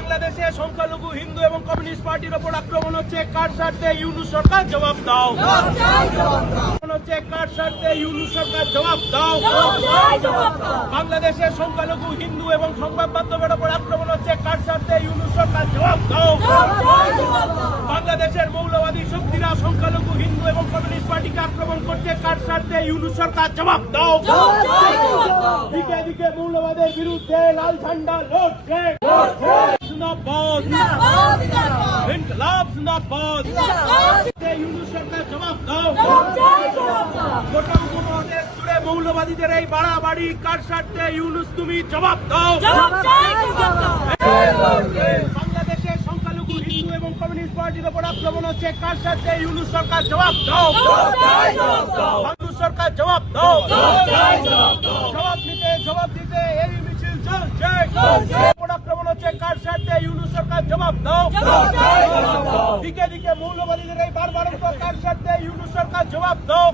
বাংলাদেশে সংখ্যালঘু হিন্দু এবং কমিউনিস্ট পার্টির ওপর আক্রমণ হচ্ছে, কার স্বার্থে? ইউনূস সরকার জবাব দাও। হচ্ছে কার স্বার্থে? ইউনূস সরকার জবাব দাও। বাংলাদেশে সংখ্যালঘু হিন্দু এবং সংবাদ মাধ্যমের ওপর আক্রমণ হচ্ছে, কার স্বার্থে? ইউনূস সরকার জবাব দাও। বাংলাদেশের মৌলবাদী শক্তিরা সংখ্যালঘু হিন্দু এবং কমিউনিস্ট পার্টিকে আক্রমণ করছে, কার স্বার্থে? ইউনূস সরকার জবাব দাও। দিকে দিকে মৌলবাদের বিরুদ্ধে লাল ঝান্ডা লড়ছে। জিন্দাবাদ, ইনকলাব জিন্দাবাদ। ইউনূস সরকার জবাব দাও। গোটা উপমহাদেশ জুড়ে মৌলবাদীদের এই বাড়াবাড়ি, কার স্বার্থে? ইউনূস তুমি জবাব দাও। বাংলাদেশের সংখ্যালঘু হিন্দু এবং কমিউনিস্ট পার্টির ওপর আক্রমণ হচ্ছে, কার স্বার্থে? ইউনূস সরকার জবাব দাও। ইউনূস সরকার জবাব দাও। জবাব দিতে এই মিছিল চলছে। আক্রমণ হচ্ছে, কার স্বার্থে? ইউনূস সরকার জবাব দাও। দিকে দিকে মৌলবাদীদের এই বারবারন্ত, কার স্বার্থে? ইউনূস সরকার জবাব দাও।